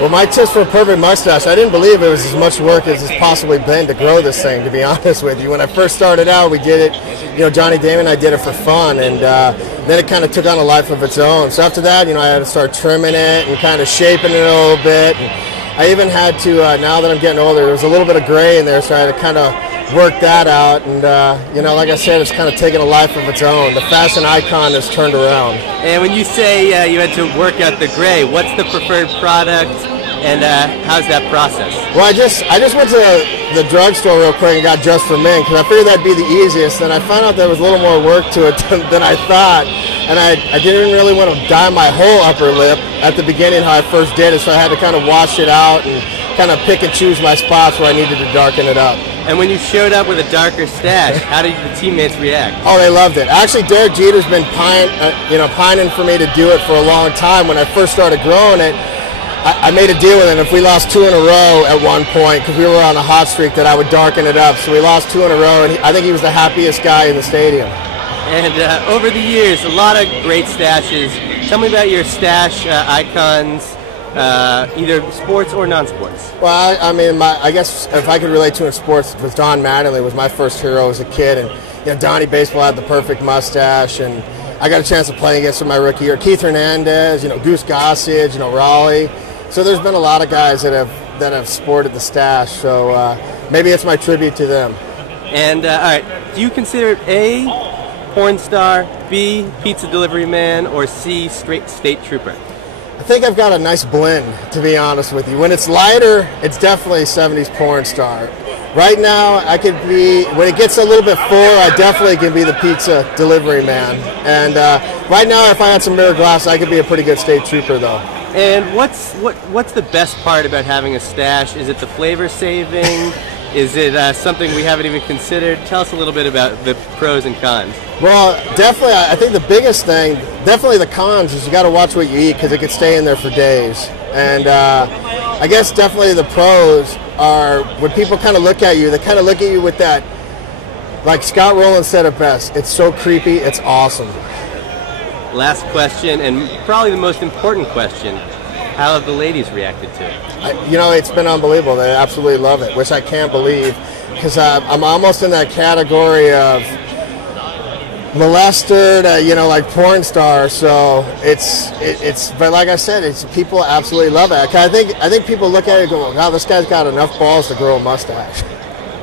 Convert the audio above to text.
Well, my tips for a perfect mustache, I didn't believe it was as much work as it's possibly been to grow this thing, to be honest with you. When I first started out, we did it, Johnny Damon and I did it for fun, and then it kind of took on a life of its own. So after that, I had to start trimming it and kind of shaping it a little bit. And I even had to, now that I'm getting older, there was a little bit of gray in there, so I had to kind of work that out. And, like I said, it's kind of taken a life of its own. The fashion icon has turned around. And when you say you had to work out the gray, what's the preferred product, and how's that process? Well, I just went to the drugstore real quick and got Just for Men, because I figured that'd be the easiest. And I found out there was a little more work to it than I thought. And I didn't really want to dye my whole upper lip at the beginning how I first did it, so I had to kind of wash it out and kind of pick and choose my spots where I needed to darken it up. And when you showed up with a darker stash, how did the teammates react? Oh, they loved it. Actually, Derek Jeter's been pining for me to do it for a long time. When I first started growing it, I made a deal with him. If we lost 2 in a row at one point, because we were on a hot streak, that I would darken it up. So we lost 2 in a row, and I think he was the happiest guy in the stadium. And over the years, a lot of great stashes. Tell me about your stash icons, either sports or non-sports. Well, I guess if I could relate to in sports, it was Don Mattingly was my first hero as a kid, and Donnie Baseball had the perfect mustache, and I got a chance to play against him my rookie year. Keith Hernandez, Goose Gossage, Raleigh. So there's been a lot of guys that have sported the stash. So maybe it's my tribute to them. And all right, do you consider A, porn star, B, pizza delivery man, or C, straight state trooper? I think I've got a nice blend, to be honest with you. When it's lighter, it's definitely 70s porn star. Right now, I could be, when it gets a little bit fuller, I definitely can be the pizza delivery man. And right now, if I had some mirror glasses, I could be a pretty good state trooper, though. And what's the best part about having a stash? Is it the flavor saving? Is it something we haven't even considered? Tell us a little bit about the pros and cons. Well, definitely, I think the biggest thing, definitely the cons, is you got to watch what you eat, because it could stay in there for days. And I guess definitely the pros are when people kind of look at you, they kind of look at you with that, like Scott Rowland said it best, it's so creepy, it's awesome. Last question, and probably the most important question, how have the ladies reacted to it? It's been unbelievable. They absolutely love it, which I can't believe, because I'm almost in that category of molester to, like porn star. So it's but like I said, people absolutely love it. I think people look at it and go, wow, this guy's got enough balls to grow a mustache.